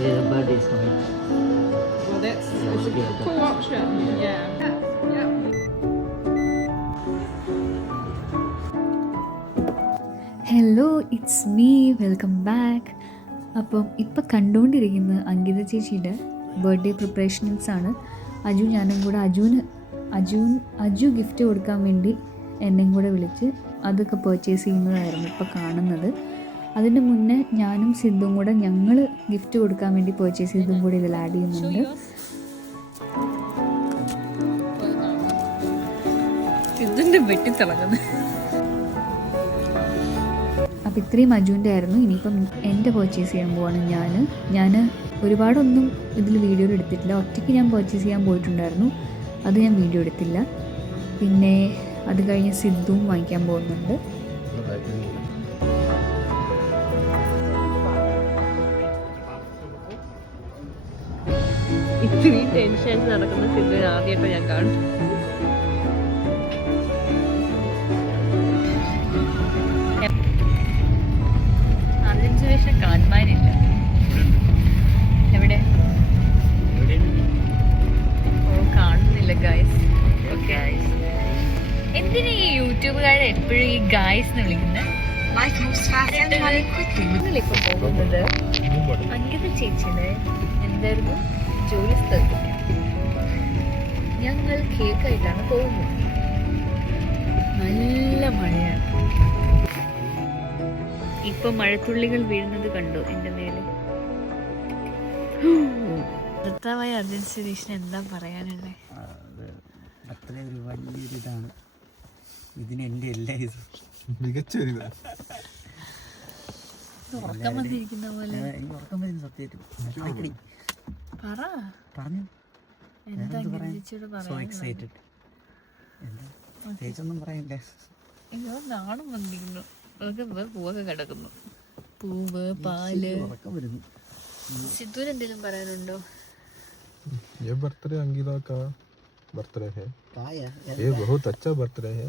Yeah, the birthday is coming. Well, that's Yeah, it's maybe a I'll cool option. Yeah. Yeah. Hello it's me welcome back. അപ്പം ഇപ്പം കണ്ടുകൊണ്ടിരിക്കുന്ന അങ്കിത ചേച്ചിയുടെ birthday preparations ആണ്. ഞാനും കൂടെ Aju gift കൊടുക്കാൻ വേണ്ടി എന്നെയും കൂടെ വിളിച്ച് അതൊക്കെ പർച്ചേസ് ചെയ്യുന്നതായിരുന്നു ഇപ്പോൾ കാണുന്നത്. അതിന് മുന്നേ ഞാനും സിദ്ധും കൂടെ ഞങ്ങൾ ഗിഫ്റ്റ് കൊടുക്കാൻ വേണ്ടി പർച്ചേസ് ചെയ്തതും കൂടെ ഇതിൽ ആഡ് ചെയ്യുന്നുണ്ട്. സിദ്ധുൻ്റെ വെട്ടിത്തിളങ്ങുന്നത്. അപ്പോൾ ഇത്രയും അജുവിൻ്റെ ആയിരുന്നു. ഇനിയിപ്പം എൻ്റെ പർച്ചേസ് ചെയ്യാൻ പോവാണ് ഞാൻ ഒരുപാടൊന്നും ഇതിൽ വീഡിയോയിൽ എടുത്തിട്ടില്ല. ഒറ്റയ്ക്ക് ഞാൻ പർച്ചേസ് ചെയ്യാൻ പോയിട്ടുണ്ടായിരുന്നു, അത് ഞാൻ വീഡിയോ എടുത്തില്ല. പിന്നെ അത് കഴിഞ്ഞ് സിദ്ധുവും വാങ്ങിക്കാൻ പോകുന്നുണ്ട്. ഇത്രയും ടെൻഷൻ നടക്കുന്ന സിദ്ധുവിനെ ആദ്യമായിട്ട് ഞാൻ കാണും. കാണുവാനില്ല. എവിടെ? ഓ, കാണുന്നില്ല ഗായ്സ്. എന്തിനാ ഈ യൂട്യൂബുകാരെ എപ്പോഴും ഈ ഗായ്സ് എന്ന് വിളിക്കുന്നത്? ഇപ്പൊ പോകുന്നത് അങ്കിത ചേച്ചിയുടെ എന്തായിരുന്നു ജോലി സ്ഥലത്തേക്ക്. ഞങ്ങൾ കേക്കായിട്ടാണ് പോകുന്നത്. നല്ല മഴയാണ്. ഇപ്പൊ മഴത്തുള്ളികൾ വീഴുന്നത് കണ്ടോ എൻ്റെ മേലെ. ഭർത്താവായ അർജുൻ സുരേഷിന് എന്താ പറയാനുള്ളത്? അത്രയൊരു വലിയൊരിതാണ്. ഇതിന് എൻ്റെ എല്ലാ ഇതും മികച്ചൊരിതാണ്. ഉറക്കം വന്നിരിക്കുന്ന പോലെ. എനിക്ക് ഉറക്കം വരുന്നു സത്യമായിട്ടും. പറഞ്ഞു എന്താ സോ എക്സൈറ്റഡ്. എന്താ പ്രത്യേകിച്ചൊന്നും പറയില്ല. അയ്യോ, നാണം വന്നിരിക്കുന്നു. പൂവൊക്കെ കിടക്കുന്നു. പൂവ്, പാല്. ഉറക്കം വരുന്നു. സിദ്ധുവിന് എന്തെങ്കിലും പറയാനുണ്ടോ? ये बर्थडे अंकिता का बर्थडे है. കായ ये बहुत अच्छा बर्थडे है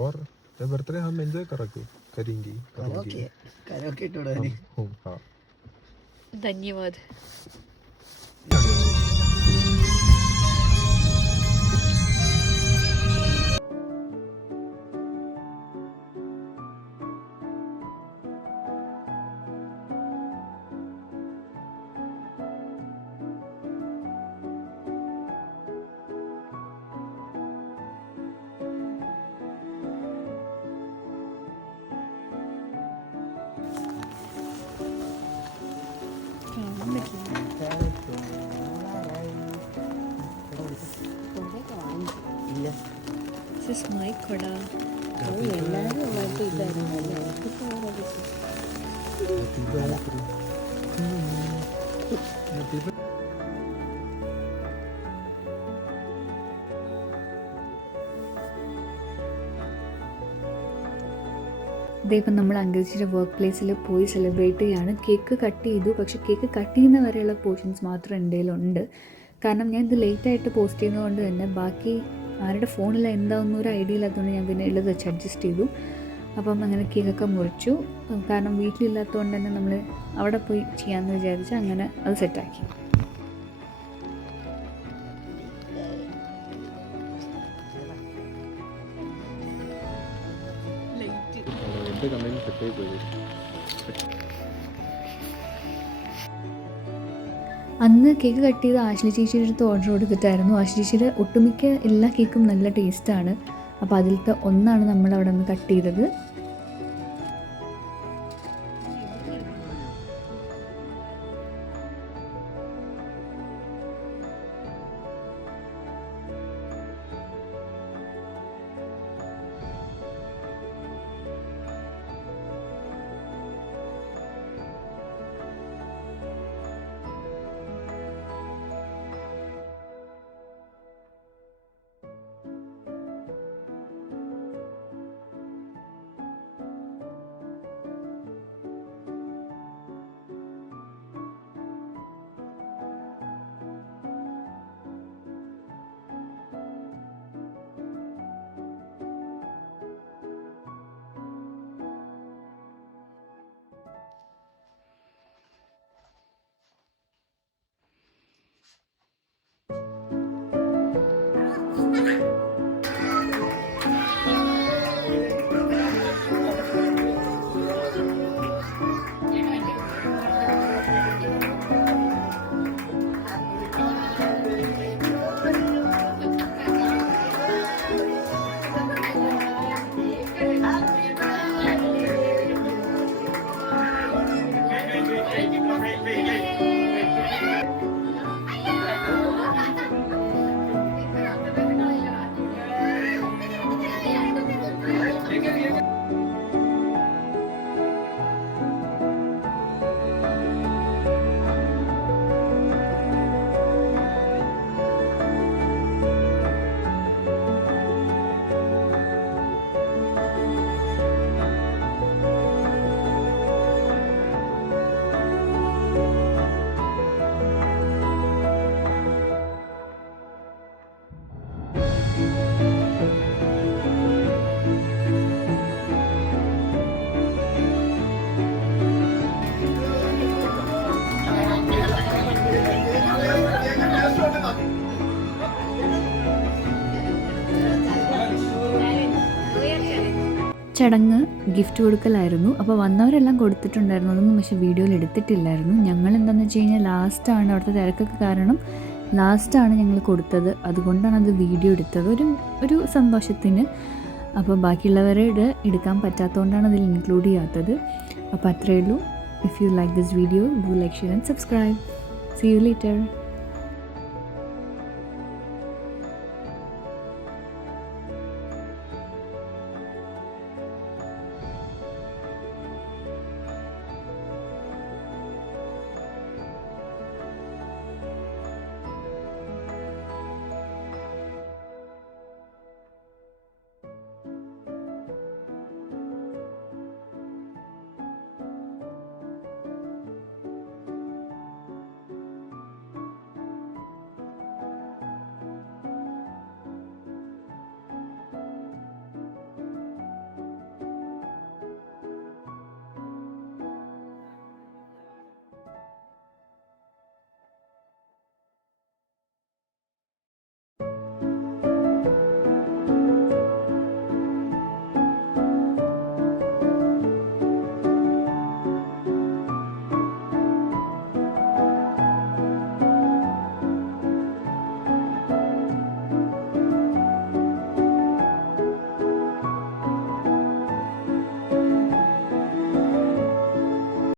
और ये बर्थडे हम एंजॉय करेंगे. കരോക്കെ ഇട്ടോടെ. हाँ. ധന്യവാദ്. ഇല്ല. This is my കൊട. ഇപ്പം നമ്മൾ അങ്കിതച്ചിയുടെ വർക്ക് പ്ലേസിൽ പോയി സെലിബ്രേറ്റ് ചെയ്യാണ്. കേക്ക് കട്ട് ചെയ്തു. പക്ഷേ കേക്ക് കട്ട് ചെയ്യുന്ന വരെയുള്ള പോർഷൻസ് മാത്രം എൻ്റെ കയ്യിലുണ്ട്. കാരണം ഞാൻ ഇത് ലേറ്റായിട്ട് പോസ്റ്റ് ചെയ്യുന്നതുകൊണ്ട് തന്നെ ബാക്കി ആരുടെ ഫോണിൽ എന്താണെന്നും ഒരു ഐഡിയ ഇല്ലാത്തതുകൊണ്ട് ഞാൻ പിന്നെ ഉള്ളത് വെച്ച് അഡ്ജസ്റ്റ് ചെയ്തു. അപ്പം അങ്ങനെ കേക്കൊക്കെ മുറിച്ചു. കാരണം വീട്ടിലില്ലാത്തതുകൊണ്ട് തന്നെ നമ്മൾ അവിടെ പോയി ചെയ്യാമെന്ന് വിചാരിച്ച് അങ്ങനെ അത് സെറ്റാക്കി. അന്ന് കേക്ക് കട്ട് ചെയ്ത് ആശ്ലി ചേച്ചിയുടെ അടുത്ത് ഓർഡർ കൊടുത്തിട്ടായിരുന്നു. ആശ്ലി ചേച്ചിയുടെ ഒട്ടുമിക്ക എല്ലാ കേക്കും നല്ല ടേസ്റ്റാണ്. അപ്പോൾ അതിലത്തെ ഒന്നാണ് നമ്മൾ അവിടെ നിന്ന് കട്ട് ചെയ്തത്. ചടങ്ങ് ഗിഫ്റ്റ് കൊടുക്കലായിരുന്നു. അപ്പോൾ വന്നവരെല്ലാം കൊടുത്തിട്ടുണ്ടായിരുന്നു, അതൊന്നും പക്ഷേ വീഡിയോയിൽ എടുത്തിട്ടില്ലായിരുന്നു. ഞങ്ങൾ എന്താണെന്ന് വെച്ച് കഴിഞ്ഞാൽ ലാസ്റ്റാണ്, അവിടുത്തെ തിരക്കൊക്കെ കാരണം ലാസ്റ്റാണ് ഞങ്ങൾ കൊടുത്തത്. അതുകൊണ്ടാണ് അത് വീഡിയോ എടുത്തത്, ഒരു സന്തോഷത്തിന്. അപ്പോൾ ബാക്കിയുള്ളവരുടെ എടുക്കാൻ പറ്റാത്തതുകൊണ്ടാണ് അതിൽ ഇൻക്ലൂഡ് ചെയ്യാത്തത്. അപ്പോൾ അത്രയേ ഉള്ളൂ. If you like this video, do like, share and subscribe. See you later.